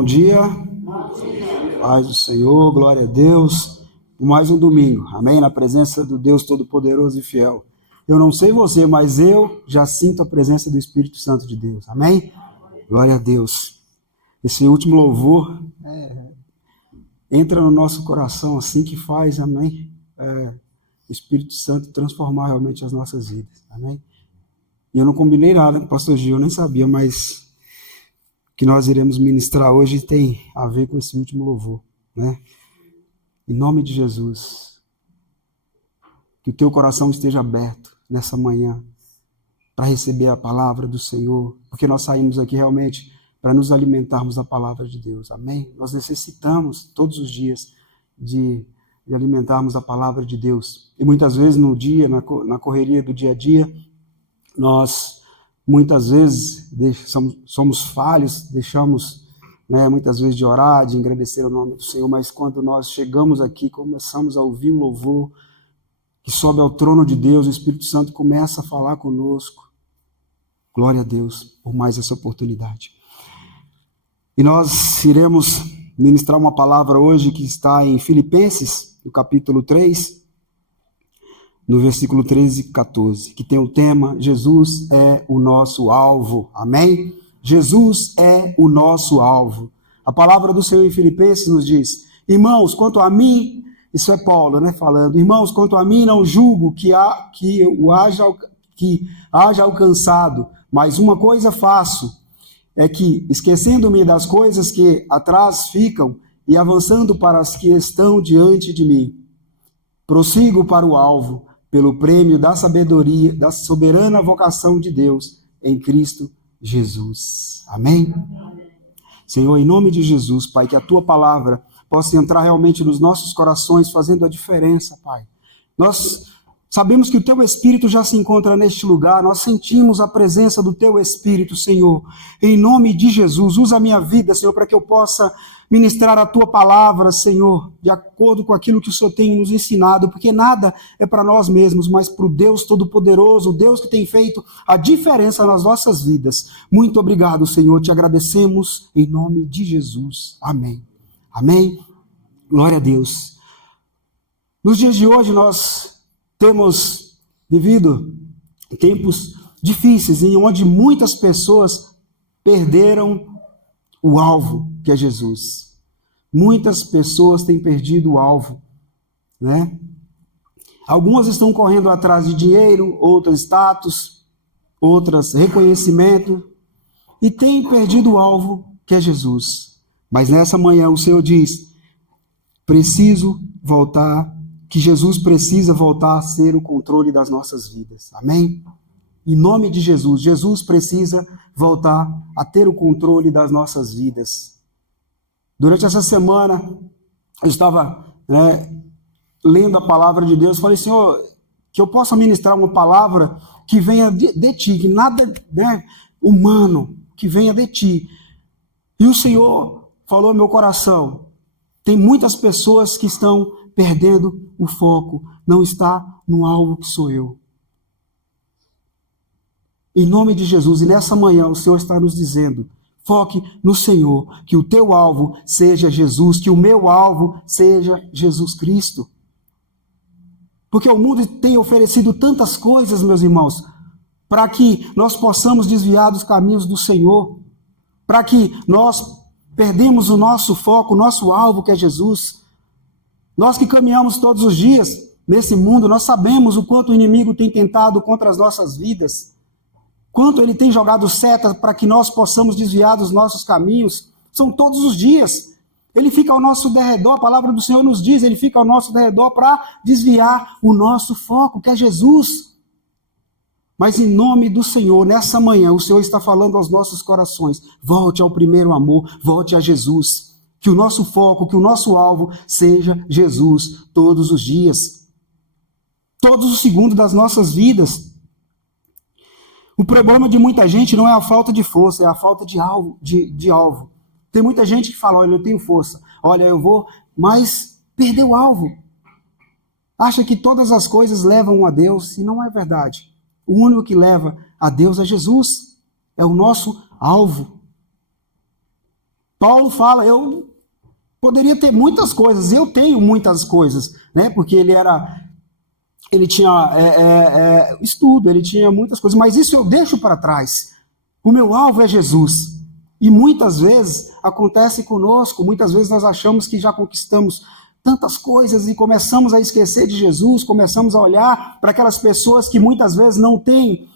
Bom dia. Paz do Senhor, glória a Deus. Mais um domingo, amém? Na presença do Deus Todo-Poderoso e Fiel. Eu não sei você, mas eu já sinto a presença do Espírito Santo de Deus, amém? Glória a Deus. Esse último louvor entra no nosso coração assim que faz, amém? O Espírito Santo transformar realmente as nossas vidas, amém? E eu não combinei nada com o pastor Gil, eu nem sabia, mas o que nós iremos ministrar hoje tem a ver com esse último louvor, né? Em nome de Jesus, que o teu coração esteja aberto nessa manhã para receber a palavra do Senhor, porque nós saímos aqui realmente para nos alimentarmos da palavra de Deus, amém? Nós necessitamos todos os dias de alimentarmos a palavra de Deus. E muitas vezes no dia, na correria do dia a dia, nós muitas vezes somos falhos, deixamos muitas vezes de orar, de agradecer o nome do Senhor, mas quando nós chegamos aqui, começamos a ouvir o louvor que sobe ao trono de Deus, o Espírito Santo começa a falar conosco. Glória a Deus por mais essa oportunidade. E nós iremos ministrar uma palavra hoje que está em Filipenses, no capítulo 3, no versículo 13 e 14, que tem o tema Jesus é o nosso alvo, amém? Jesus é o nosso alvo. A palavra do Senhor em Filipenses nos diz: irmãos, quanto a mim, isso é Paulo, falando, irmãos, quanto a mim não julgo que haja alcançado, mas uma coisa faço, é que, esquecendo-me das coisas que atrás ficam e avançando para as que estão diante de mim, prossigo para o alvo, pelo prêmio da sabedoria, da soberana vocação de Deus em Cristo Jesus. Amém? Senhor, em nome de Jesus, Pai, que a Tua palavra possa entrar realmente nos nossos corações, fazendo a diferença, Pai. Nós sabemos que o Teu Espírito já se encontra neste lugar, nós sentimos a presença do Teu Espírito, Senhor. Em nome de Jesus, usa a minha vida, Senhor, para que eu possa ministrar a Tua palavra, Senhor, de acordo com aquilo que o Senhor tem nos ensinado, porque nada é para nós mesmos, mas para o Deus Todo-Poderoso, o Deus que tem feito a diferença nas nossas vidas. Muito obrigado, Senhor, te agradecemos em nome de Jesus. Amém. Amém. Glória a Deus. Nos dias de hoje nós temos vivido tempos difíceis, em onde muitas pessoas perderam o alvo, que é Jesus. Muitas pessoas têm perdido o alvo, Algumas estão correndo atrás de dinheiro, outras status, outras reconhecimento, e têm perdido o alvo, que é Jesus. Mas nessa manhã o Senhor diz: preciso voltar, que Jesus precisa voltar a ser o controle das nossas vidas. Amém? Em nome de Jesus, Jesus precisa voltar a ter o controle das nossas vidas. Durante essa semana, eu estava lendo a palavra de Deus, falei: Senhor, que eu possa ministrar uma palavra que venha de Ti, que nada humano, que venha de Ti. E o Senhor falou ao meu coração: tem muitas pessoas que estão perdendo o foco, não está no alvo que sou eu. Em nome de Jesus, e nessa manhã o Senhor está nos dizendo: foque no Senhor, que o teu alvo seja Jesus, que o meu alvo seja Jesus Cristo. Porque o mundo tem oferecido tantas coisas, meus irmãos, para que nós possamos desviar dos caminhos do Senhor, para que nós perdemos o nosso foco, o nosso alvo, que é Jesus. Nós que caminhamos todos os dias nesse mundo, nós sabemos o quanto o inimigo tem tentado contra as nossas vidas, quanto ele tem jogado setas para que nós possamos desviar dos nossos caminhos. São todos os dias. Ele fica ao nosso derredor, a palavra do Senhor nos diz, ele fica ao nosso derredor para desviar o nosso foco, que é Jesus. Mas em nome do Senhor, nessa manhã, o Senhor está falando aos nossos corações: volte ao primeiro amor, volte a Jesus. Que o nosso foco, que o nosso alvo seja Jesus todos os dias. Todos os segundos das nossas vidas. O problema de muita gente não é a falta de força, é a falta de alvo. Tem muita gente que fala: olha, eu tenho força, olha, eu vou, mas perdeu o alvo. Acha que todas as coisas levam a Deus, e não é verdade. O único que leva a Deus é Jesus, é o nosso alvo. Paulo fala, eu poderia ter muitas coisas, eu tenho muitas coisas, né? Porque ele tinha estudo, ele tinha muitas coisas, mas isso eu deixo para trás. O meu alvo é Jesus. E muitas vezes acontece conosco, muitas vezes nós achamos que já conquistamos tantas coisas e começamos a esquecer de Jesus, começamos a olhar para aquelas pessoas que muitas vezes não têm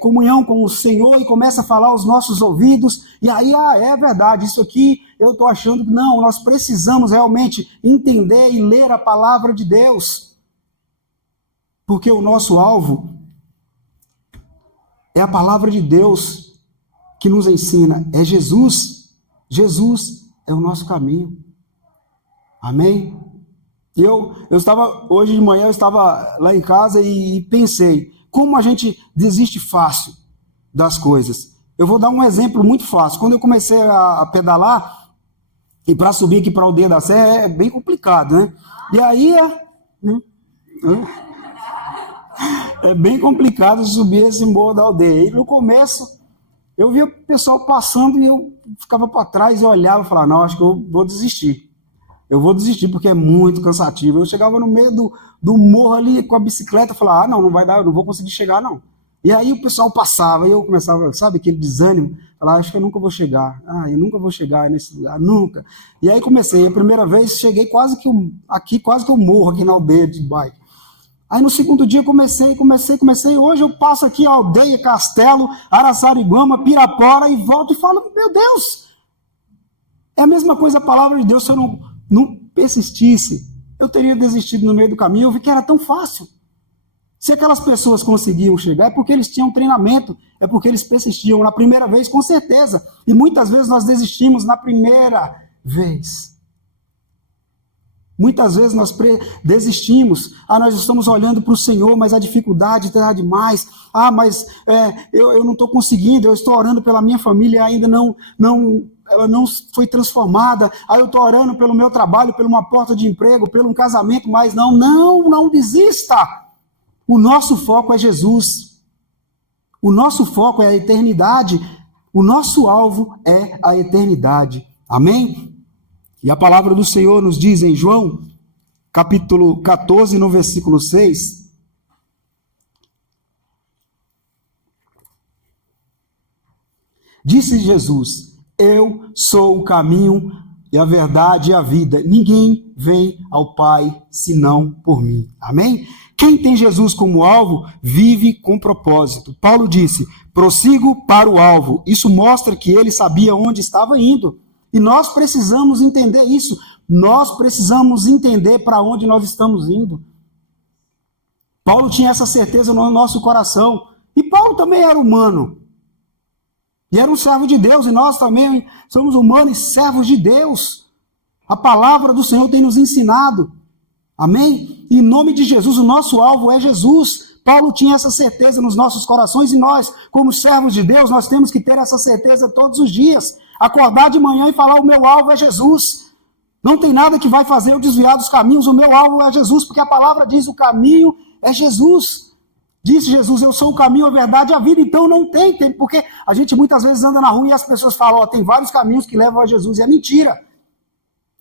comunhão com o Senhor e começa a falar aos nossos ouvidos, e aí, é verdade, isso aqui eu estou achando que não, nós precisamos realmente entender e ler a palavra de Deus, porque o nosso alvo é a palavra de Deus que nos ensina, é Jesus. Jesus é o nosso caminho. Amém? Hoje de manhã eu estava lá em casa e pensei, como a gente desiste fácil das coisas. Eu vou dar um exemplo muito fácil. Quando eu comecei a pedalar, e para subir aqui para a aldeia da Serra é bem complicado, né? E aí é bem complicado subir esse morro da aldeia. E no começo, eu via o pessoal passando e eu ficava para trás e olhava e falava, não, acho que eu vou desistir. Eu vou desistir porque é muito cansativo. Eu chegava no meio do morro ali com a bicicleta e falava, não vai dar, eu não vou conseguir chegar não. E aí o pessoal passava e eu começava, sabe, aquele desânimo, falava, acho que eu nunca vou chegar. Eu nunca vou chegar nesse lugar, nunca. E aí comecei, a primeira vez cheguei quase que eu morro aqui na aldeia de bike. Aí no segundo dia comecei. Hoje eu passo aqui a aldeia, Castelo, Araçariguama, Pirapora e volto e falo, meu Deus, é a mesma coisa a palavra de Deus. Se eu não persistisse, eu teria desistido no meio do caminho. Eu vi que era tão fácil. Se aquelas pessoas conseguiam chegar, é porque eles tinham treinamento, é porque eles persistiam. Na primeira vez, com certeza. E muitas vezes nós desistimos na primeira vez. Muitas vezes nós desistimos, nós estamos olhando para o Senhor, mas a dificuldade está demais, mas eu não estou conseguindo, eu estou orando pela minha família, ainda ela não foi transformada, eu estou orando pelo meu trabalho, por uma porta de emprego, pelo um casamento, mas não desista. O nosso foco é Jesus, o nosso foco é a eternidade, o nosso alvo é a eternidade, amém? E a palavra do Senhor nos diz em João, capítulo 14, no versículo 6, disse Jesus, eu sou o caminho e a verdade e a vida, ninguém vem ao Pai senão por mim, amém? Quem tem Jesus como alvo, vive com propósito. Paulo disse, prossigo para o alvo, isso mostra que ele sabia onde estava indo. E nós precisamos entender isso. Nós precisamos entender para onde nós estamos indo. Paulo tinha essa certeza no nosso coração. E Paulo também era humano. E era um servo de Deus. E nós também somos humanos e servos de Deus. A palavra do Senhor tem nos ensinado. Amém? Em nome de Jesus, o nosso alvo é Jesus. Paulo tinha essa certeza nos nossos corações e nós, como servos de Deus, nós temos que ter essa certeza todos os dias. Acordar de manhã e falar, o meu alvo é Jesus. Não tem nada que vai fazer eu desviar dos caminhos, o meu alvo é Jesus, porque a palavra diz, o caminho é Jesus. Disse Jesus, eu sou o caminho, a verdade e a vida, então não tem tempo, porque a gente muitas vezes anda na rua e as pessoas falam, tem vários caminhos que levam a Jesus, e é mentira.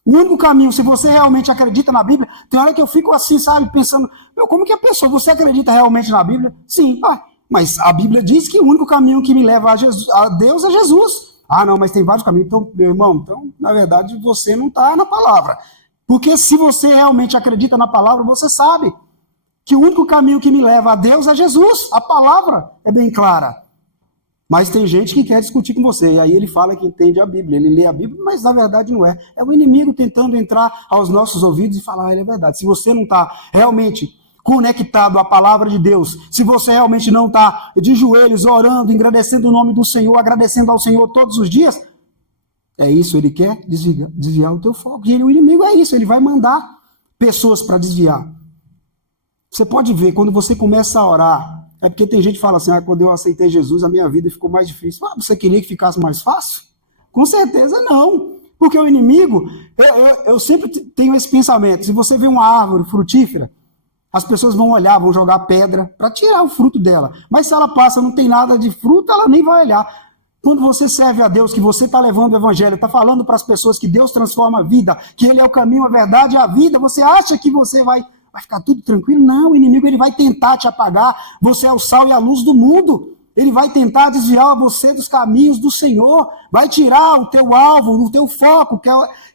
O único caminho, se você realmente acredita na Bíblia, tem hora que eu fico assim, sabe, pensando, como que a pessoa, você acredita realmente na Bíblia? Sim, mas a Bíblia diz que o único caminho que me leva a Deus é Jesus. Não, mas tem vários caminhos. Então, meu irmão, na verdade, você não está na palavra. Porque se você realmente acredita na palavra, você sabe que o único caminho que me leva a Deus é Jesus. A palavra é bem clara. Mas tem gente que quer discutir com você, e aí ele fala que entende a Bíblia, ele lê a Bíblia, mas na verdade não é. É o inimigo tentando entrar aos nossos ouvidos e falar, é verdade. Se você não está realmente conectado à palavra de Deus, se você realmente não está de joelhos, orando, agradecendo o nome do Senhor, agradecendo ao Senhor todos os dias, é isso, ele quer desviar o teu foco. E o inimigo é isso, ele vai mandar pessoas para desviar. Você pode ver, quando você começa a orar, é porque tem gente que fala assim, quando eu aceitei Jesus, a minha vida ficou mais difícil. Você queria que ficasse mais fácil? Com certeza não. Porque o inimigo, eu sempre tenho esse pensamento, se você vê uma árvore frutífera, as pessoas vão olhar, vão jogar pedra para tirar o fruto dela. Mas se ela passa, não tem nada de fruto, ela nem vai olhar. Quando você serve a Deus, que você está levando o evangelho, está falando para as pessoas que Deus transforma a vida, que Ele é o caminho, a verdade e a vida, você acha que você vai ficar tudo tranquilo? Não, o inimigo ele vai tentar te apagar. Você é o sal e a luz do mundo. Ele vai tentar desviar você dos caminhos do Senhor, vai tirar o teu alvo, o teu foco,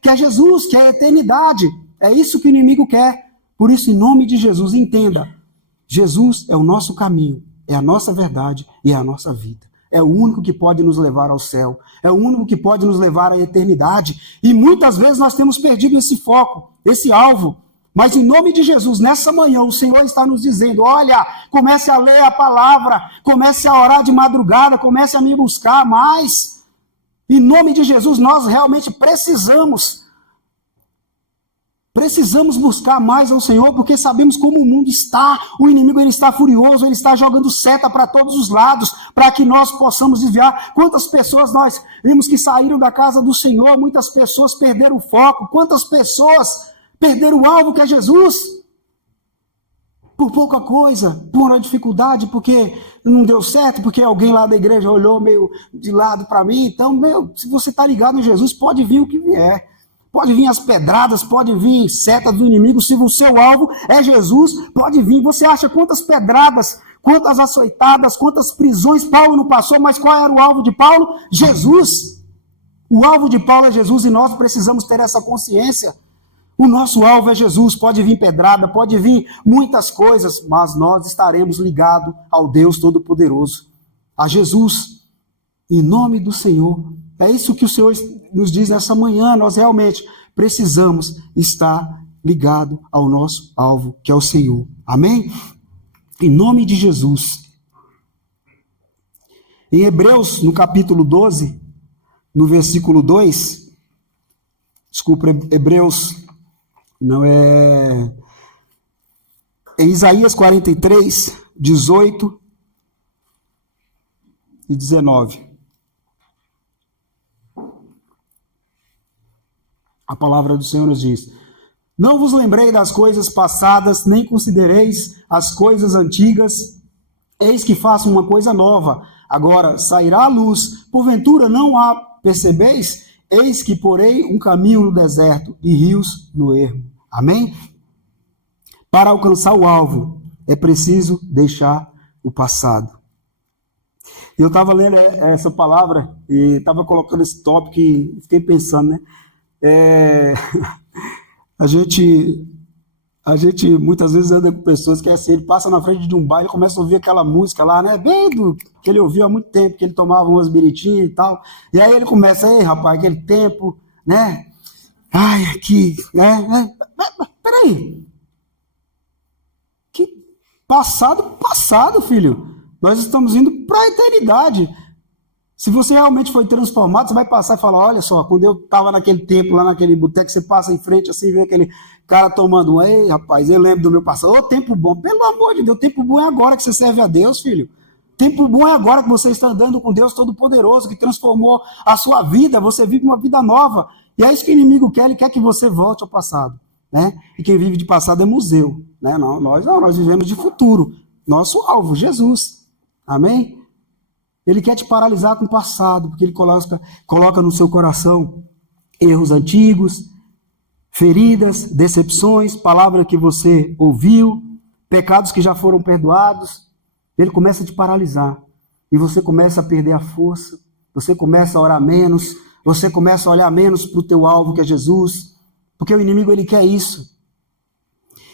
que é Jesus, que é a eternidade. É isso que o inimigo quer. Por isso, em nome de Jesus, entenda, Jesus é o nosso caminho, é a nossa verdade e é a nossa vida. É o único que pode nos levar ao céu. É o único que pode nos levar à eternidade. E muitas vezes nós temos perdido esse foco, esse alvo. Mas em nome de Jesus, nessa manhã, o Senhor está nos dizendo, olha, comece a ler a palavra, comece a orar de madrugada, comece a me buscar mais. Em nome de Jesus, nós realmente precisamos buscar mais ao Senhor, porque sabemos como o mundo está, o inimigo ele está furioso, ele está jogando seta para todos os lados, para que nós possamos desviar. Quantas pessoas nós vimos que saíram da casa do Senhor, muitas pessoas perderam o foco, quantas pessoas perderam o alvo que é Jesus, por pouca coisa, por uma dificuldade, porque não deu certo, porque alguém lá da igreja olhou meio de lado para mim. Então, se você está ligado em Jesus, pode vir o que vier. Pode vir as pedradas, pode vir setas do inimigo. Se o seu alvo é Jesus, pode vir. Você acha quantas pedradas, quantas açoitadas, quantas prisões Paulo não passou, mas qual era o alvo de Paulo? Jesus. O alvo de Paulo é Jesus e nós precisamos ter essa consciência. O nosso alvo é Jesus. Pode vir pedrada, pode vir muitas coisas, mas nós estaremos ligados ao Deus Todo-Poderoso, a Jesus, em nome do Senhor. É isso que o Senhor nos diz nessa manhã. Nós realmente precisamos estar ligados ao nosso alvo, que é o Senhor. Amém? Em nome de Jesus. Em Hebreus, no capítulo 12, no versículo 2, desculpa, Hebreus, não é... Em Isaías 43, 18 e 19. A palavra do Senhor nos diz: não vos lembrei das coisas passadas, nem considereis as coisas antigas. Eis que faço uma coisa nova. Agora sairá a luz. Porventura não a percebeis? Eis que porei um caminho no deserto e rios no ermo. Amém? Para alcançar o alvo, é preciso deixar o passado. Eu estava lendo essa palavra e estava colocando esse tópico e fiquei pensando, né? A gente muitas vezes anda com pessoas que é assim, ele passa na frente de um bar e começa a ouvir aquela música lá, né, bem do que ele ouviu há muito tempo, que ele tomava umas biritinhas e tal, e aí ele começa, ei rapaz, aquele tempo, né, ai, aqui, né, peraí, que passado, filho, nós estamos indo para a eternidade. Se você realmente foi transformado, você vai passar e falar, olha só, quando eu estava naquele tempo, lá naquele boteco, você passa em frente assim, vê aquele cara tomando um, ei, rapaz, eu lembro do meu passado. Ô, tempo bom, pelo amor de Deus, tempo bom é agora que você serve a Deus, filho. Tempo bom é agora que você está andando com Deus Todo-Poderoso, que transformou a sua vida, você vive uma vida nova. E é isso que o inimigo quer, ele quer que você volte ao passado, né? E quem vive de passado é museu, né? Nós vivemos de futuro. Nosso alvo, Jesus. Amém? Ele quer te paralisar com o passado, porque ele coloca no seu coração erros antigos, feridas, decepções, palavras que você ouviu, pecados que já foram perdoados. Ele começa a te paralisar. E você começa a perder a força, você começa a orar menos, você começa a olhar menos para o teu alvo, que é Jesus, porque o inimigo ele quer isso.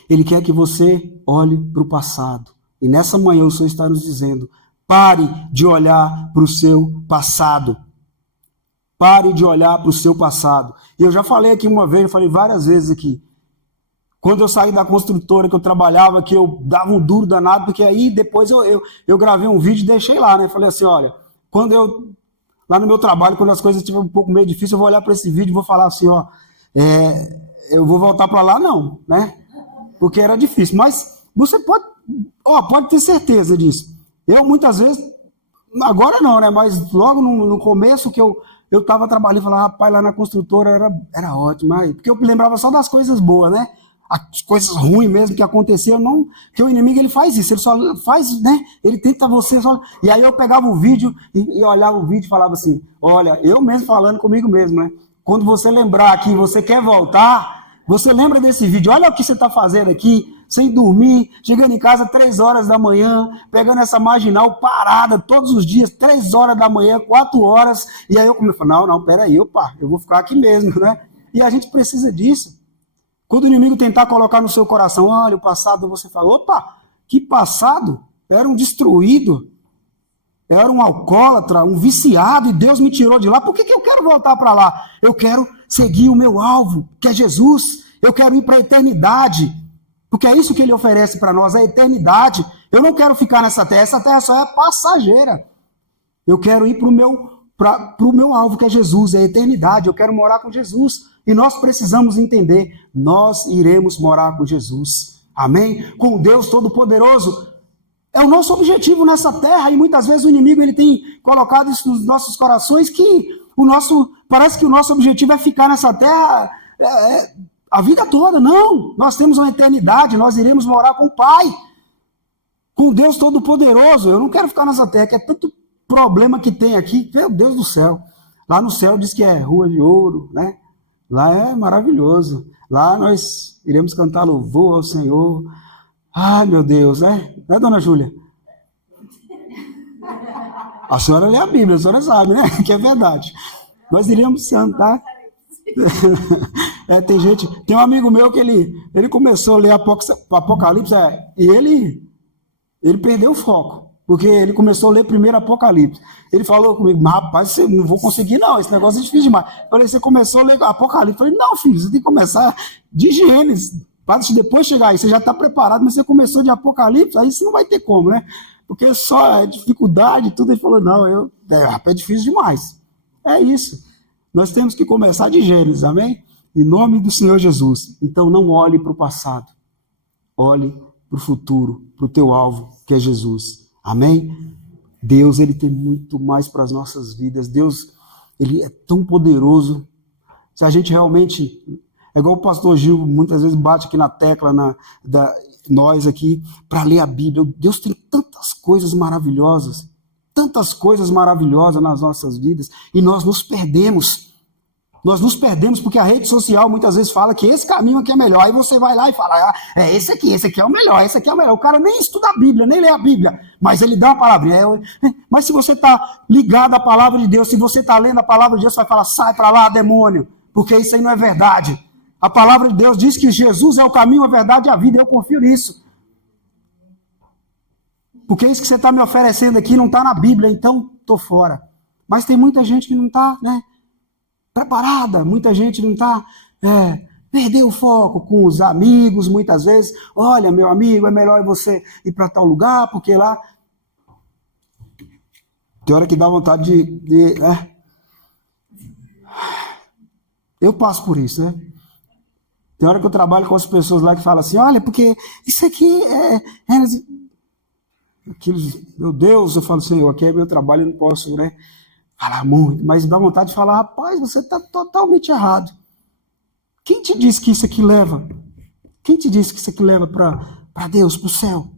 Ele quer que você olhe para o passado. E nessa manhã o Senhor está nos dizendo: pare de olhar para o seu passado. Pare de olhar para o seu passado. Eu já falei aqui uma vez, eu falei várias vezes aqui. Quando eu saí da construtora que eu trabalhava, que eu dava um duro danado, porque aí depois eu gravei um vídeo e deixei lá, né? Falei assim, olha, lá no meu trabalho, quando as coisas estiverem um pouco meio difíceis, eu vou olhar para esse vídeo e vou falar assim, ó, eu vou voltar para lá não, né? Porque era difícil. Mas você pode ter certeza disso. Eu, muitas vezes, agora não, né? Mas logo no começo que eu estava trabalhando, eu falava, rapaz, lá na construtora era ótimo. Porque eu lembrava só das coisas boas, né? as coisas ruins mesmo que aconteceram, não, que o inimigo ele faz isso, ele só faz, né? Ele tenta você só. E aí eu pegava o vídeo e olhava o vídeo e falava assim: olha, eu mesmo falando comigo mesmo, né? Quando você lembrar que você quer voltar, você lembra desse vídeo, olha o que você está fazendo aqui, sem dormir, chegando em casa 3 horas da manhã, pegando essa marginal parada todos os dias, 3 horas da manhã, 4 horas, e aí eu comecei a falar, não, peraí, opa, eu vou ficar aqui mesmo, né? E a gente precisa disso. Quando o inimigo tentar colocar no seu coração, olha, o passado, você fala, opa, que passado? Era um destruído, era um alcoólatra, um viciado, e Deus me tirou de lá, por que eu quero voltar para lá? Eu quero seguir o meu alvo, que é Jesus, eu quero ir para a eternidade, porque é isso que ele oferece para nós, a eternidade. Eu não quero ficar nessa terra, essa terra só é passageira. Eu quero ir para o meu alvo, que é Jesus, é a eternidade. Eu quero morar com Jesus. E nós precisamos entender, nós iremos morar com Jesus. Amém? Com Deus Todo-Poderoso. É o nosso objetivo nessa terra, e muitas vezes o inimigo ele tem colocado isso nos nossos corações, que parece que o nosso objetivo é ficar nessa terra a vida toda. Não, nós temos uma eternidade, nós iremos morar com o Pai, com Deus Todo-Poderoso. Eu não quero ficar nessa terra, que é tanto problema que tem aqui, meu Deus do céu. Lá no céu diz que é rua de ouro, né? Lá é maravilhoso. Lá nós iremos cantar louvor ao Senhor. Ai, meu Deus, né? Né, dona Júlia? A senhora lê a Bíblia, a senhora sabe, né? Que é verdade. Nós iremos cantar. Tem um amigo meu que ele começou a ler Apocalipse, e ele perdeu o foco, porque ele começou a ler primeiro Apocalipse. Ele falou comigo, mas rapaz, não vou conseguir não, esse negócio é difícil demais. Eu falei, você começou a ler Apocalipse? Eu falei, não, filho, você tem que começar de Gênesis, para depois chegar aí, você já está preparado, mas você começou de Apocalipse, aí você não vai ter como, né? Porque só é dificuldade, tudo. Ele falou, não, é difícil demais. É isso. Nós temos que começar de Gênesis, amém? Em nome do Senhor Jesus. Então não olhe para o passado. Olhe para o futuro, para o teu alvo, que é Jesus. Amém? Deus, ele tem muito mais para as nossas vidas. Deus, ele é tão poderoso. Se a gente realmente... É igual o pastor Gil, muitas vezes bate aqui na tecla, nós aqui, para ler a Bíblia. Deus tem tantas coisas maravilhosas nas nossas vidas, e nós nos perdemos. Nós nos perdemos porque a rede social muitas vezes fala que esse caminho aqui é melhor. Aí você vai lá e fala, esse aqui é o melhor, esse aqui é o melhor. O cara nem estuda a Bíblia, nem lê a Bíblia, mas ele dá uma palavrinha. Mas se você está ligado à palavra de Deus, se você está lendo a palavra de Deus, você vai falar, sai para lá, demônio, porque isso aí não é verdade. A palavra de Deus diz que Jesus é o caminho, a verdade e a vida. Eu confio nisso. Porque isso que você está me oferecendo aqui não está na Bíblia, então estou fora. Mas tem muita gente que não está, né, preparada, muita gente não está, perdeu o foco com os amigos, muitas vezes. Olha, meu amigo, é melhor você ir para tal lugar, porque lá... Tem hora que dá vontade de Eu passo por isso, né? Tem hora que eu trabalho com as pessoas lá que falam assim, olha, porque isso aqui aquilo, meu Deus, eu falo, Senhor, aqui é meu trabalho, eu não posso, né, falar muito, mas dá vontade de falar, rapaz, você está totalmente errado. Quem te disse que isso aqui leva? Quem te disse que isso aqui leva para Deus, para o céu?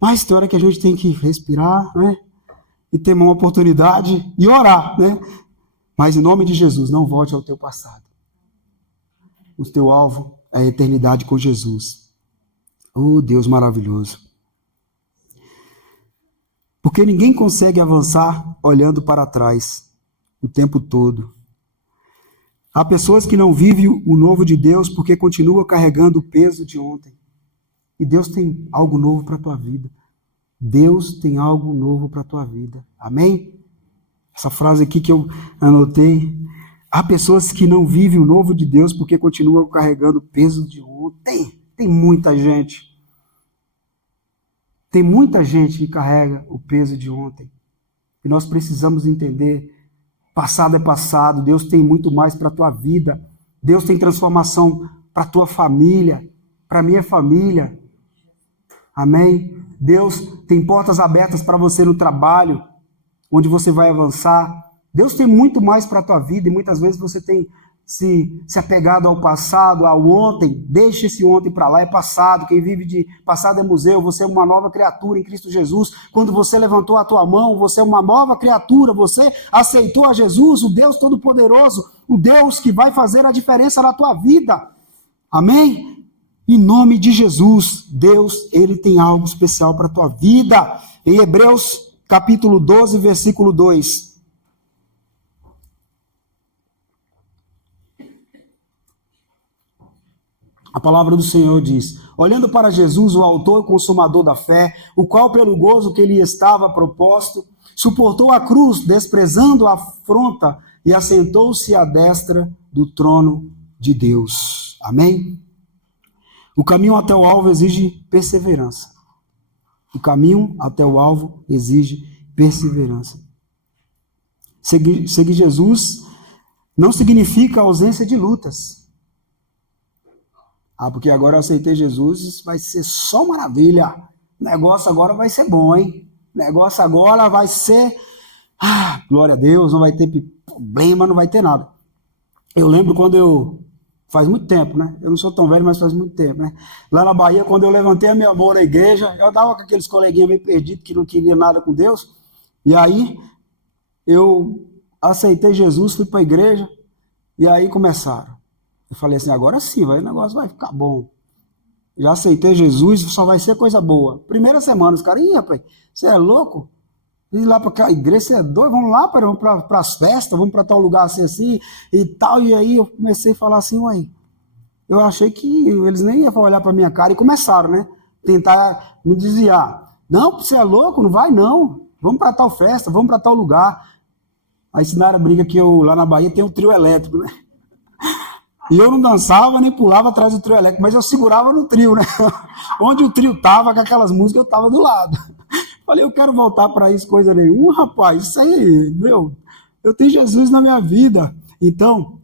Mas tem hora que a gente tem que respirar, né, e ter uma oportunidade e orar, né? Mas em nome de Jesus, não volte ao teu passado. O teu alvo é a eternidade com Jesus. Oh, Deus maravilhoso. Porque ninguém consegue avançar olhando para trás o tempo todo. Há pessoas que não vivem o novo de Deus porque continuam carregando o peso de ontem. E Deus tem algo novo para a tua vida. Deus tem algo novo para a tua vida. Amém? Essa frase aqui que eu anotei. Há pessoas que não vivem o novo de Deus porque continuam carregando o peso de ontem. Tem muita gente. Tem muita gente que carrega o peso de ontem. E nós precisamos entender, passado é passado, Deus tem muito mais para a tua vida. Deus tem transformação para a tua família, para a minha família. Amém? Deus tem portas abertas para você no trabalho, onde você vai avançar. Deus tem muito mais para a tua vida e muitas vezes você tem se apegado ao passado, ao ontem. Deixa esse ontem para lá, é passado. Quem vive de passado é museu. Você é uma nova criatura em Cristo Jesus. Quando você levantou a tua mão, você é uma nova criatura. Você aceitou a Jesus, o Deus Todo-Poderoso, o Deus que vai fazer a diferença na tua vida. Amém? Em nome de Jesus, Deus, Ele tem algo especial para a tua vida. Em Hebreus, capítulo 12, versículo 2. A palavra do Senhor diz: olhando para Jesus, o autor e consumador da fé, o qual pelo gozo que lhe estava proposto, suportou a cruz, desprezando a afronta, e assentou-se à destra do trono de Deus. Amém? O caminho até o alvo exige perseverança. O caminho até o alvo exige perseverança. Seguir Jesus não significa ausência de lutas. Porque agora eu aceitei Jesus, isso vai ser só maravilha. O negócio agora vai ser bom, hein? O negócio agora vai ser... glória a Deus, não vai ter problema, não vai ter nada. Eu lembro quando faz muito tempo, né? Eu não sou tão velho, mas faz muito tempo, né? Lá na Bahia, quando eu levantei a minha mão na igreja, eu dava com aqueles coleguinhas meio perdidos que não queriam nada com Deus. E aí, eu aceitei Jesus, fui para a igreja, e aí começaram. Eu falei assim, agora sim, o negócio vai ficar bom. Já aceitei Jesus, só vai ser coisa boa. Primeira semana, os caras, rapaz, você é louco? Ir lá para a igreja, você é doido? Vamos lá para as festas, vamos para tal lugar assim e tal. E aí eu comecei a falar assim, uai, eu achei que eles nem iam olhar para minha cara e começaram, né? Tentar me desviar. Não, você é louco? Não vai não. Vamos para tal festa, vamos para tal lugar. Aí ensinaram a briga que lá na Bahia tem um trio elétrico, né? E eu não dançava nem pulava atrás do trio elétrico, mas eu segurava no trio, né? Onde o trio tava, com aquelas músicas, eu tava do lado. Falei, eu quero voltar para isso, coisa nenhuma, rapaz. Isso aí, eu tenho Jesus na minha vida. Então,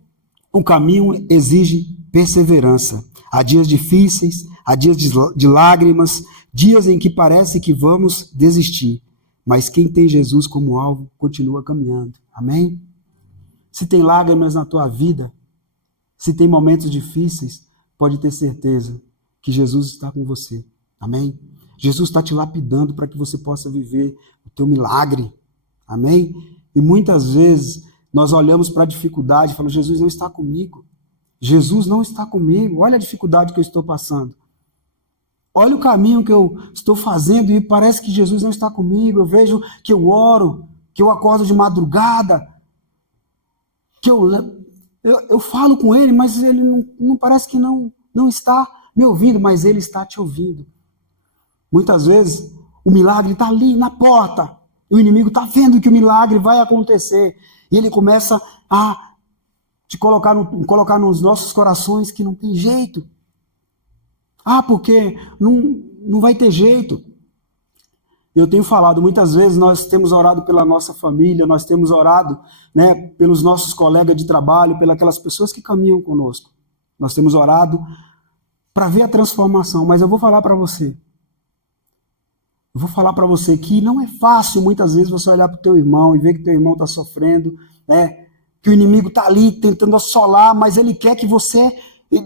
o caminho exige perseverança. Há dias difíceis, há dias de lágrimas, dias em que parece que vamos desistir. Mas quem tem Jesus como alvo, continua caminhando. Amém? Se tem lágrimas na tua vida, se tem momentos difíceis, pode ter certeza que Jesus está com você. Amém? Jesus está te lapidando para que você possa viver o teu milagre. Amém? E muitas vezes nós olhamos para a dificuldade e falamos, Jesus não está comigo. Jesus não está comigo. Olha a dificuldade que eu estou passando. Olha o caminho que eu estou fazendo e parece que Jesus não está comigo. Eu vejo que eu oro, que eu acordo de madrugada, que eu falo com ele, mas ele não parece que não está me ouvindo, mas ele está te ouvindo. Muitas vezes o milagre está ali na porta, o inimigo está vendo que o milagre vai acontecer, e ele começa a te colocar nos nossos corações que não tem jeito. Porque não vai ter jeito. Eu tenho falado, muitas vezes nós temos orado pela nossa família, nós temos orado, né, pelos nossos colegas de trabalho, pelas pessoas que caminham conosco. Nós temos orado para ver a transformação, mas eu vou falar para você. Eu vou falar para você que não é fácil muitas vezes você olhar para o teu irmão e ver que teu irmão está sofrendo, né, que o inimigo está ali tentando assolar, mas ele quer que você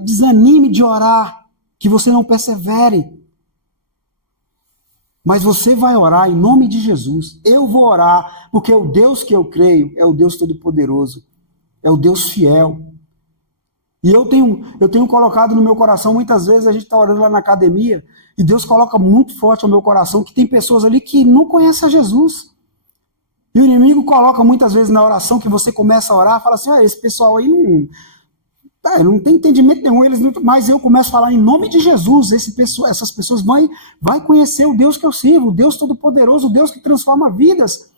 desanime de orar, que você não persevere. Mas você vai orar em nome de Jesus. Eu vou orar, porque o Deus que eu creio é o Deus Todo-Poderoso, é o Deus fiel. E eu tenho colocado no meu coração, muitas vezes a gente está orando lá na academia, e Deus coloca muito forte no meu coração que tem pessoas ali que não conhecem a Jesus. E o inimigo coloca muitas vezes na oração que você começa a orar, fala assim, esse pessoal aí não tem entendimento nenhum, mas eu começo a falar em nome de Jesus, essas pessoas vão conhecer o Deus que eu sirvo, o Deus Todo-Poderoso, o Deus que transforma vidas.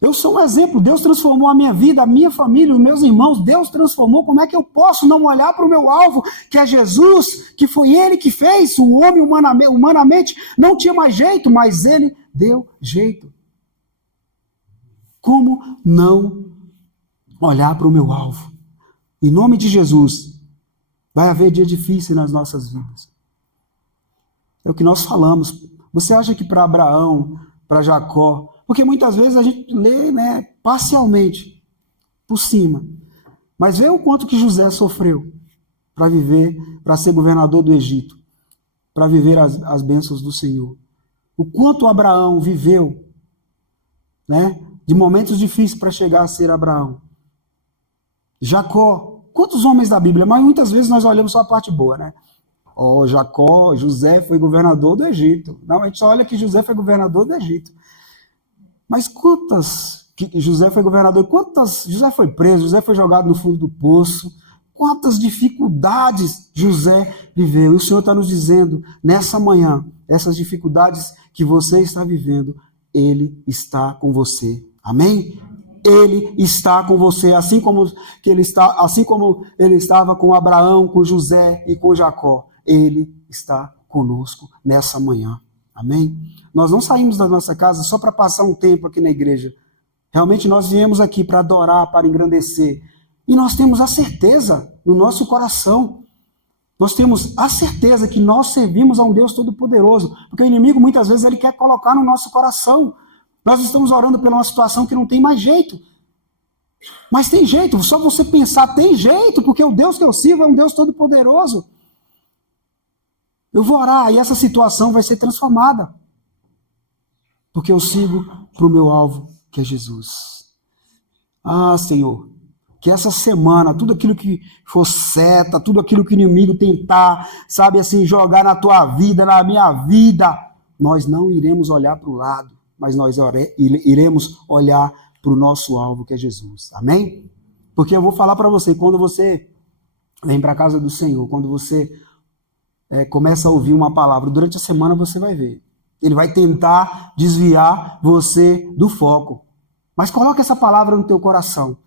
Eu sou um exemplo, Deus transformou a minha vida, a minha família, os meus irmãos, Deus transformou. Como é que eu posso não olhar para o meu alvo, que é Jesus, que foi Ele que fez, o homem humanamente não tinha mais jeito, mas Ele deu jeito. Como não olhar para o meu alvo? Em nome de Jesus, vai haver dia difícil nas nossas vidas. É o que nós falamos. Você acha que para Abraão, para Jacó, porque muitas vezes a gente lê, né, parcialmente, por cima. Mas vê o quanto que José sofreu para viver, para ser governador do Egito, para viver as bênçãos do Senhor. O quanto Abraão viveu, né, de momentos difíceis para chegar a ser Abraão. Jacó, quantos homens da Bíblia? Mas muitas vezes nós olhamos só a parte boa, né? Jacó, José foi governador do Egito. Não, a gente só olha que José foi governador do Egito. Mas José foi governador, José foi preso, José foi jogado no fundo do poço, quantas dificuldades José viveu. E o Senhor está nos dizendo, nessa manhã, essas dificuldades que você está vivendo, Ele está com você. Amém? Ele está com você, assim como ele estava com Abraão, com José e com Jacó. Ele está conosco nessa manhã. Amém? Nós não saímos da nossa casa só para passar um tempo aqui na igreja. Realmente nós viemos aqui para adorar, para engrandecer. E nós temos a certeza no nosso coração. Nós temos a certeza que nós servimos a um Deus Todo-Poderoso. Porque o inimigo muitas vezes ele quer colocar no nosso coração. Nós estamos orando por uma situação que não tem mais jeito. Mas tem jeito, só você pensar, tem jeito, porque o Deus que eu sirvo é um Deus Todo-Poderoso. Eu vou orar e essa situação vai ser transformada. Porque eu sigo para o meu alvo, que é Jesus. Ah, Senhor, que essa semana, tudo aquilo que for seta, tudo aquilo que o inimigo tentar, sabe assim, jogar na tua vida, na minha vida, nós não iremos olhar para o lado, mas nós iremos olhar para o nosso alvo, que é Jesus. Amém? Porque eu vou falar para você, quando você vem para a casa do Senhor, quando você começa a ouvir uma palavra, durante a semana você vai ver. Ele vai tentar desviar você do foco. Mas coloca essa palavra no teu coração.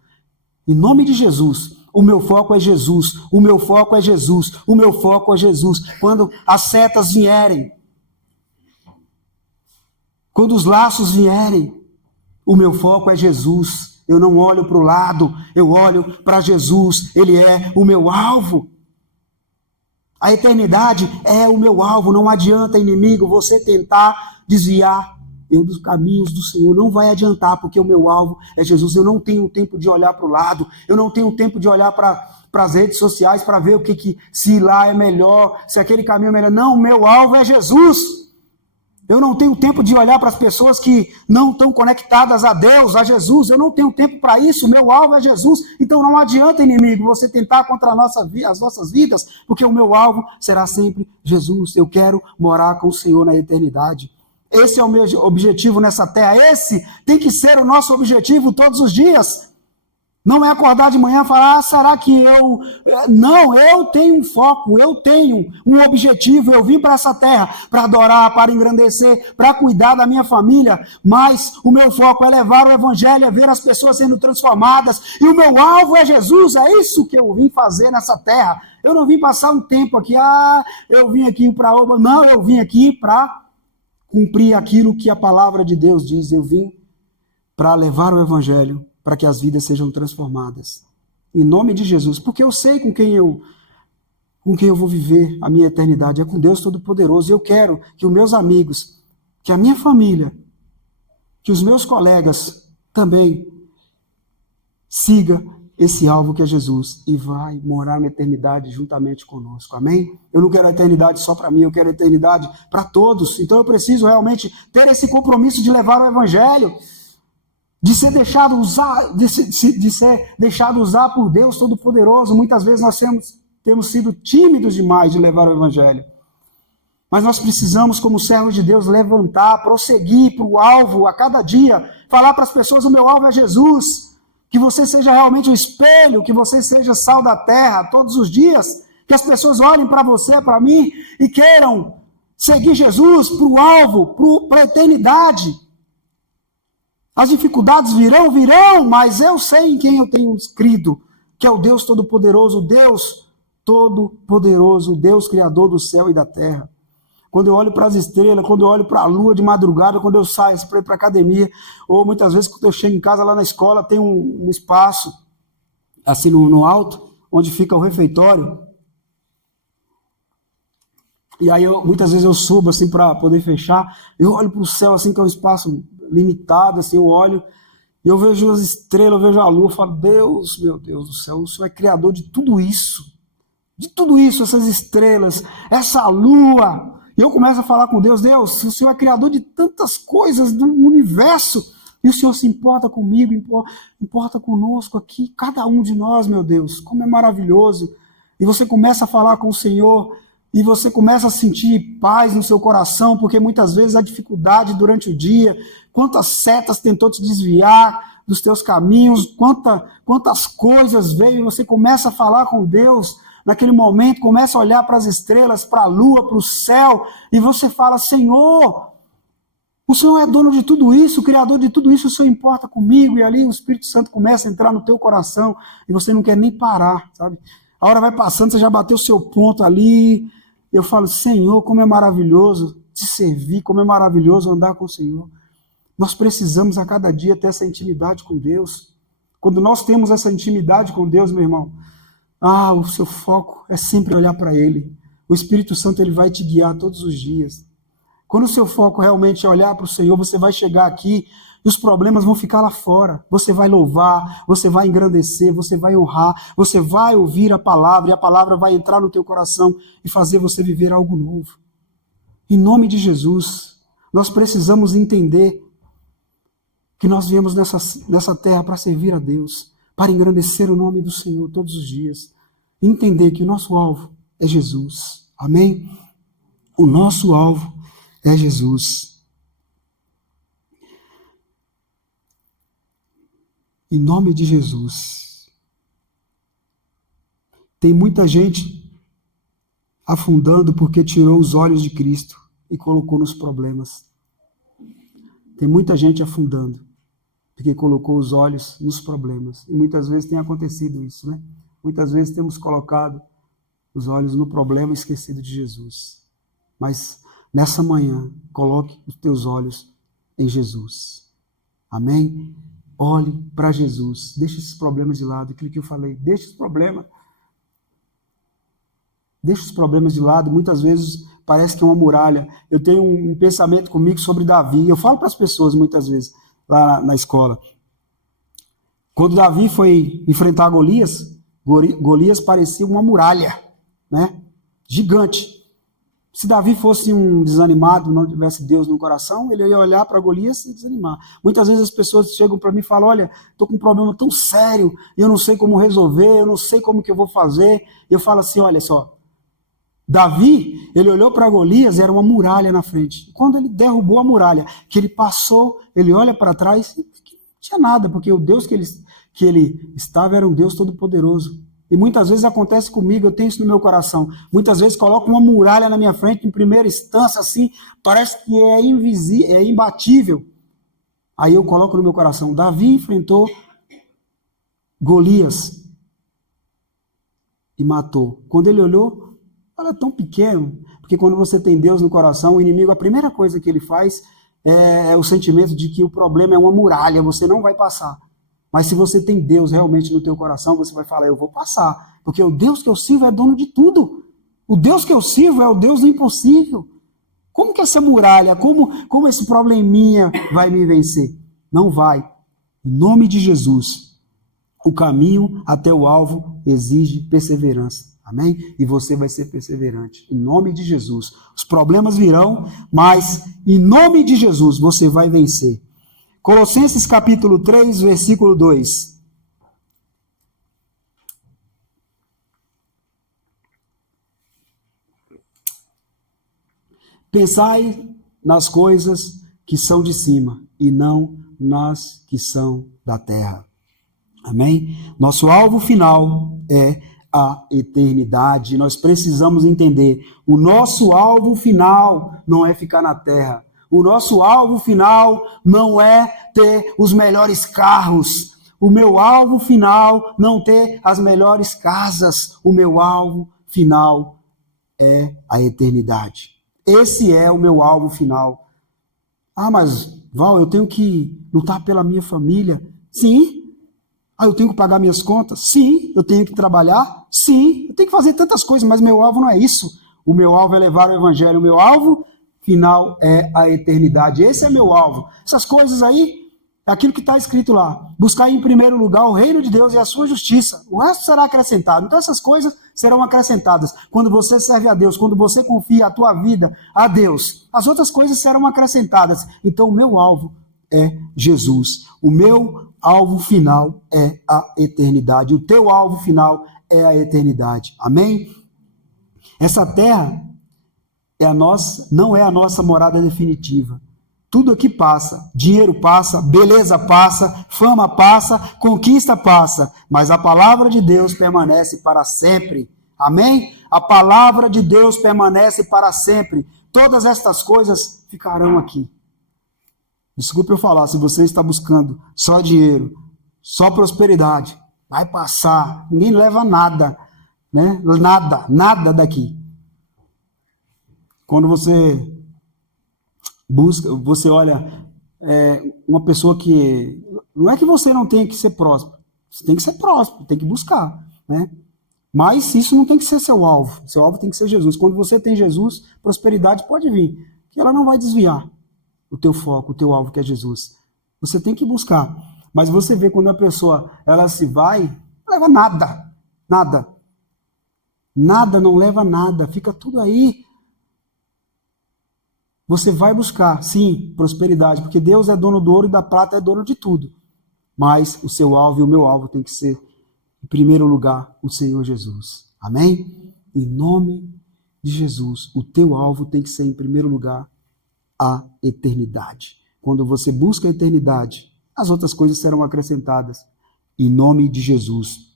Em nome de Jesus, o meu foco é Jesus, o meu foco é Jesus, o meu foco é Jesus. Quando as setas vierem, quando os laços vierem, o meu foco é Jesus. Eu não olho para o lado, eu olho para Jesus. Ele é o meu alvo. A eternidade é o meu alvo. Não adianta, inimigo, você tentar desviar eu dos caminhos do Senhor. Não vai adiantar, porque o meu alvo é Jesus. Eu não tenho tempo de olhar para o lado. Eu não tenho tempo de olhar para as redes sociais para ver se lá é melhor, se aquele caminho é melhor. Não, o meu alvo é Jesus. Eu não tenho tempo de olhar para as pessoas que não estão conectadas a Deus, a Jesus. Eu não tenho tempo para isso. O meu alvo é Jesus. Então não adianta, inimigo, você tentar contra as nossas vidas, porque o meu alvo será sempre Jesus. Eu quero morar com o Senhor na eternidade. Esse é o meu objetivo nessa terra. Esse tem que ser o nosso objetivo todos os dias. Não é acordar de manhã e falar, será que eu... Não, eu tenho um foco, eu tenho um objetivo. Eu vim para essa terra para adorar, para engrandecer, para cuidar da minha família. Mas o meu foco é levar o evangelho, é ver as pessoas sendo transformadas. E o meu alvo é Jesus, é isso que eu vim fazer nessa terra. Eu não vim passar um tempo aqui, eu vim aqui para... Não, eu vim aqui para cumprir aquilo que a palavra de Deus diz. Eu vim para levar o evangelho, para que as vidas sejam transformadas. Em nome de Jesus. Porque eu sei com quem eu vou viver a minha eternidade. É com Deus Todo-Poderoso. Eu quero que os meus amigos, que a minha família, que os meus colegas também siga esse alvo que é Jesus e vai morar na eternidade juntamente conosco. Amém? Eu não quero a eternidade só para mim, eu quero a eternidade para todos. Então eu preciso realmente ter esse compromisso de levar o evangelho, de ser deixado usar por Deus Todo-Poderoso. Muitas vezes nós temos sido tímidos demais de levar o evangelho. Mas nós precisamos, como servos de Deus, levantar, prosseguir para o alvo a cada dia, falar para as pessoas, o meu alvo é Jesus, que você seja realmente um espelho, que você seja sal da terra todos os dias, que as pessoas olhem para você, para mim, e queiram seguir Jesus para o alvo, para a eternidade. As dificuldades virão, mas eu sei em quem eu tenho crido, que é o Deus Todo-Poderoso, o Deus Todo-Poderoso, o Deus Criador do céu e da terra. Quando eu olho para as estrelas, quando eu olho para a lua de madrugada, quando eu saio para ir para a academia, ou muitas vezes quando eu chego em casa lá na escola, tem um espaço, assim no alto, onde fica o refeitório. E aí muitas vezes eu subo assim para poder fechar, eu olho para o céu assim, que é um espaço limitado, assim, eu olho Eu vejo as estrelas, eu vejo a lua, eu falo, Deus, meu Deus do céu, o Senhor é criador de tudo isso. De tudo isso, essas estrelas, essa lua. E eu começo a falar com Deus, Deus, o Senhor é criador de tantas coisas do universo, e o Senhor se importa comigo, importa conosco aqui, cada um de nós, meu Deus, como é maravilhoso. E você começa a falar com o Senhor, e você começa a sentir paz no seu coração, porque muitas vezes a dificuldade durante o dia, quantas setas tentou te desviar dos teus caminhos, quantas coisas veio, e você começa a falar com Deus. Naquele momento, começa a olhar para as estrelas, para a lua, para o céu, e você fala, Senhor, o Senhor é dono de tudo isso, o Criador de tudo isso, o Senhor importa comigo, e ali o Espírito Santo começa a entrar no teu coração, e você não quer nem parar, sabe? A hora vai passando, você já bateu o seu ponto ali, eu falo, Senhor, como é maravilhoso te servir, como é maravilhoso andar com o Senhor. Nós precisamos a cada dia ter essa intimidade com Deus. Quando nós temos essa intimidade com Deus, meu irmão, o seu foco é sempre olhar para Ele. O Espírito Santo ele vai te guiar todos os dias. Quando o seu foco realmente é olhar para o Senhor, você vai chegar aqui e os problemas vão ficar lá fora. Você vai louvar, você vai engrandecer, você vai honrar, você vai ouvir a palavra e a palavra vai entrar no teu coração e fazer você viver algo novo. Em nome de Jesus, nós precisamos entender que nós viemos nessa terra para servir a Deus, para engrandecer o nome do Senhor todos os dias. Entender que o nosso alvo é Jesus. Amém? O nosso alvo é Jesus. Em nome de Jesus. Tem muita gente afundando porque tirou os olhos de Cristo e colocou nos problemas. Tem muita gente afundando porque colocou os olhos nos problemas. E muitas vezes tem acontecido isso, né? Muitas vezes temos colocado os olhos no problema e esquecido de Jesus. Mas nessa manhã, coloque os teus olhos em Jesus. Amém? Olhe para Jesus. Deixe esses problemas de lado. Aquilo que eu falei, deixe os problemas. Deixe os problemas de lado. Muitas vezes parece que é uma muralha. Eu tenho um pensamento comigo sobre Davi. Eu falo para as pessoas muitas vezes, lá na escola. Quando Davi foi enfrentar Golias, Golias parecia uma muralha, né? Gigante. Se Davi fosse um desanimado, não tivesse Deus no coração, ele ia olhar para Golias e desanimar. Muitas vezes as pessoas chegam para mim e falam, olha, estou com um problema tão sério, eu não sei como resolver, eu não sei como que eu vou fazer. Eu falo assim, olha só, Davi, ele olhou para Golias, era uma muralha na frente. Quando ele derrubou a muralha, que ele passou, ele olha para trás, não tinha nada, porque o Deus que ele estava era um Deus todo-poderoso. E muitas vezes acontece comigo, eu tenho isso no meu coração. Muitas vezes coloco uma muralha na minha frente, em primeira instância, assim, parece que é invisível, é imbatível. Aí eu coloco no meu coração, Davi enfrentou Golias e matou. Quando ele olhou, ela é tão pequeno, porque quando você tem Deus no coração, o inimigo, a primeira coisa que ele faz é o sentimento de que o problema é uma muralha, você não vai passar. Mas se você tem Deus realmente no teu coração, você vai falar, eu vou passar, porque o Deus que eu sirvo é dono de tudo. O Deus que eu sirvo é o Deus do impossível. Como que essa muralha, como esse probleminha vai me vencer? Não vai. Em nome de Jesus, o caminho até o alvo exige perseverança. Amém? E você vai ser perseverante. Em nome de Jesus. Os problemas virão, mas em nome de Jesus você vai vencer. Colossenses capítulo 3, versículo 2. Pensai nas coisas que são de cima e não nas que são da terra. Amém? Nosso alvo final é a eternidade. Nós precisamos entender, o nosso alvo final não é ficar na terra. O nosso alvo final não é ter os melhores carros. O meu alvo final não ter as melhores casas. O meu alvo final é a eternidade. Esse é o meu alvo final. Mas, Val, eu tenho que lutar pela minha família. Sim. Eu tenho que pagar minhas contas? Sim. Eu tenho que trabalhar? Sim. Eu tenho que fazer tantas coisas, mas meu alvo não é isso. O meu alvo é levar o evangelho. O meu alvo final é a eternidade. Esse é meu alvo. Essas coisas aí, É aquilo que está escrito lá. Buscar em primeiro lugar o reino de Deus e a sua justiça. O resto será acrescentado. Então essas coisas serão acrescentadas. Quando você serve a Deus, quando você confia a tua vida a Deus, as outras coisas serão acrescentadas. Então o meu alvo é Jesus. O meu alvo final é a eternidade. O teu alvo final é a eternidade. Amém? Essa terra não é a nossa morada definitiva. Tudo aqui passa, dinheiro passa, beleza passa, fama passa, conquista passa, mas a palavra de Deus permanece para sempre. Amém? A palavra de Deus permanece para sempre. Todas estas coisas ficarão aqui. Desculpe eu falar, se você está buscando só dinheiro, só prosperidade, vai passar, ninguém leva nada, né? Nada daqui. Quando você busca, você olha uma pessoa que... Não é que você não tenha que ser próspero. Você tem que ser próspero, tem que buscar, né? Mas isso não tem que ser seu alvo. Seu alvo tem que ser Jesus. Quando você tem Jesus, prosperidade pode vir, que ela não vai desviar o teu foco, o teu alvo, que é Jesus. Você tem que buscar. Mas você vê quando a pessoa ela se vai, não leva nada. Nada. Nada, não leva nada. Fica tudo aí. Você vai buscar, sim, prosperidade, porque Deus é dono do ouro e da prata, é dono de tudo. Mas o seu alvo e o meu alvo tem que ser, em primeiro lugar, o Senhor Jesus. Amém? Em nome de Jesus, o teu alvo tem que ser, em primeiro lugar, a eternidade. Quando você busca a eternidade, as outras coisas serão acrescentadas. Em nome de Jesus.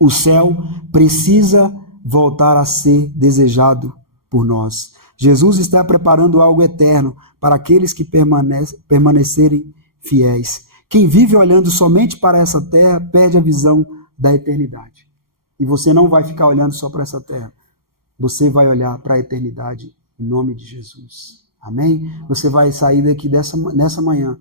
O céu precisa voltar a ser desejado por nós. Jesus está preparando algo eterno para aqueles que permanecerem fiéis. Quem vive olhando somente para essa terra perde a visão da eternidade. E você não vai ficar olhando só para essa terra. Você vai olhar para a eternidade em nome de Jesus. Amém? Você vai sair daqui nessa manhã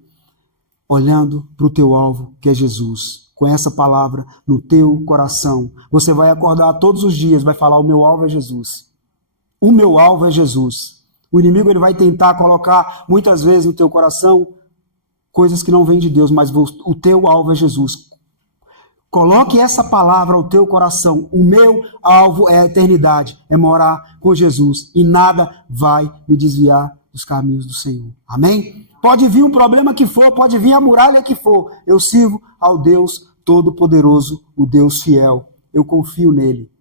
olhando para o teu alvo, que é Jesus. Com essa palavra no teu coração. Você vai acordar todos os dias, vai falar: o meu alvo é Jesus. O meu alvo é Jesus. O inimigo ele vai tentar colocar muitas vezes no teu coração coisas que não vêm de Deus, mas o teu alvo é Jesus. Coloque essa palavra ao teu coração. O meu alvo é a eternidade, é morar com Jesus. E nada vai me desviar dos caminhos do Senhor. Amém? Pode vir um problema que for, pode vir a muralha que for. Eu sirvo ao Deus Todo-Poderoso, o Deus fiel. Eu confio nele.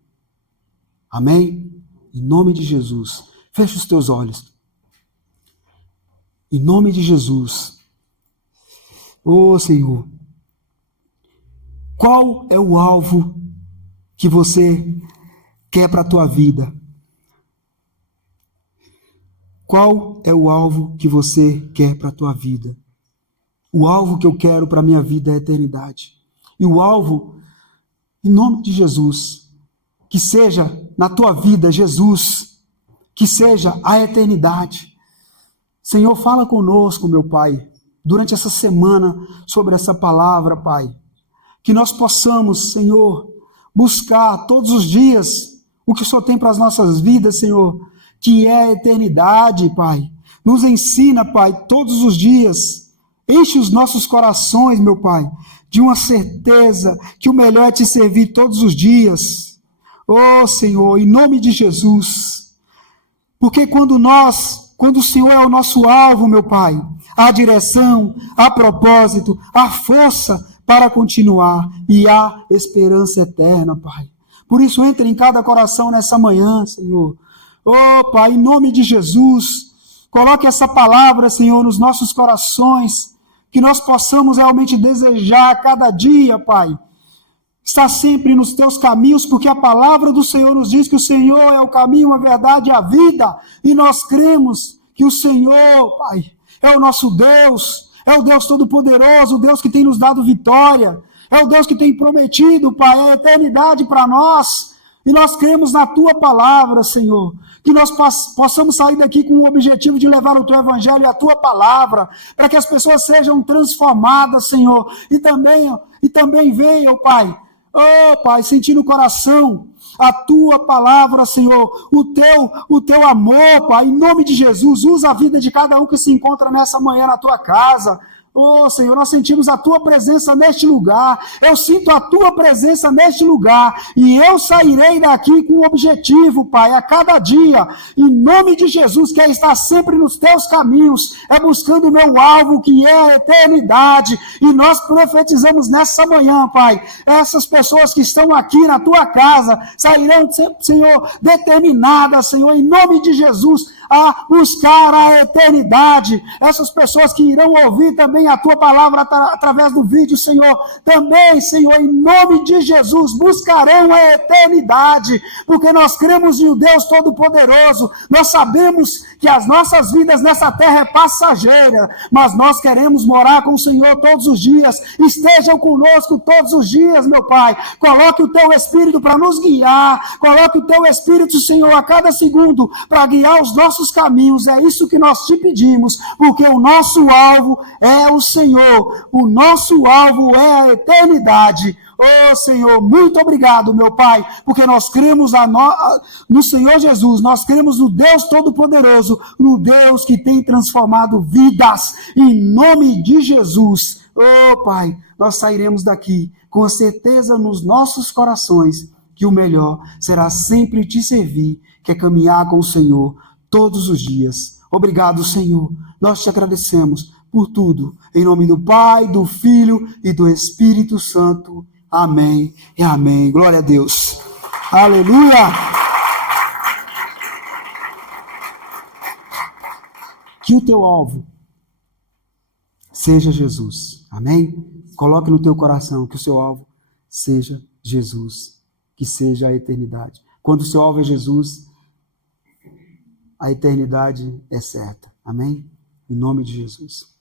Amém? Em nome de Jesus, feche os teus olhos. Em nome de Jesus. Ô Senhor, qual é o alvo que você quer para a tua vida? Qual é o alvo que você quer para a tua vida? O alvo que eu quero para a minha vida é a eternidade. E o alvo, em nome de Jesus, que seja na tua vida, Jesus, que seja a eternidade. Senhor, fala conosco, meu Pai, durante essa semana sobre essa palavra, Pai. Que nós possamos, Senhor, buscar todos os dias o que o Senhor tem para as nossas vidas, Senhor, que é a eternidade, Pai. Nos ensina, Pai, todos os dias. Enche os nossos corações, meu Pai, de uma certeza que o melhor é te servir todos os dias. Oh, Senhor, em nome de Jesus, porque quando o Senhor é o nosso alvo, meu Pai, há direção, há propósito, há força para continuar e há esperança eterna, Pai. Por isso, entre em cada coração nessa manhã, Senhor. Oh, Pai, em nome de Jesus, coloque essa palavra, Senhor, nos nossos corações, que nós possamos realmente desejar a cada dia, Pai, está sempre nos teus caminhos, porque a palavra do Senhor nos diz que o Senhor é o caminho, a verdade e a vida, e nós cremos que o Senhor, Pai, é o nosso Deus, é o Deus Todo-Poderoso, o Deus que tem nos dado vitória, é o Deus que tem prometido, Pai, a eternidade para nós, e nós cremos na Tua palavra, Senhor, que nós possamos sair daqui com o objetivo de levar o Teu Evangelho e a Tua palavra, para que as pessoas sejam transformadas, Senhor, e também venham, Pai, oh, Pai, sentir no coração a Tua palavra, Senhor, o Teu amor, Pai, em nome de Jesus, usa a vida de cada um que se encontra nessa manhã na Tua casa, Oh, Senhor, nós sentimos a Tua presença neste lugar. Eu sinto a Tua presença neste lugar. E eu sairei daqui com um objetivo, Pai, a cada dia. Em nome de Jesus, que é estar sempre nos Teus caminhos. É buscando o meu alvo, que é a eternidade. E nós profetizamos nessa manhã, Pai. Essas pessoas que estão aqui na Tua casa sairão, Senhor, determinadas, Senhor, em nome de Jesus, a buscar a eternidade. Essas pessoas que irão ouvir também a Tua palavra através do vídeo, Senhor, também, Senhor, em nome de Jesus, buscarão a eternidade, porque nós cremos em um Deus Todo-Poderoso. Nós sabemos que as nossas vidas nessa terra é passageira, mas nós queremos morar com o Senhor todos os dias. Estejam conosco todos os dias, meu Pai. Coloque o Teu Espírito para nos guiar, coloque o Teu Espírito, Senhor, a cada segundo para guiar os nossos caminhos. É isso que nós te pedimos, porque o nosso alvo é o Senhor, o nosso alvo é a eternidade. Oh, Senhor, muito obrigado, meu Pai, porque nós cremos no Senhor Jesus, nós cremos no Deus Todo-Poderoso, no Deus que tem transformado vidas, em nome de Jesus. Oh, Pai, nós sairemos daqui com a certeza nos nossos corações que o melhor será sempre te servir, que é caminhar com o Senhor todos os dias. Obrigado, Senhor, nós te agradecemos por tudo, em nome do Pai, do Filho e do Espírito Santo. Amém e amém. Glória a Deus. Aleluia. Que o teu alvo seja Jesus. Amém? Coloque no teu coração que o seu alvo seja Jesus. Que seja a eternidade. Quando o seu alvo é Jesus, a eternidade é certa. Amém? Em nome de Jesus.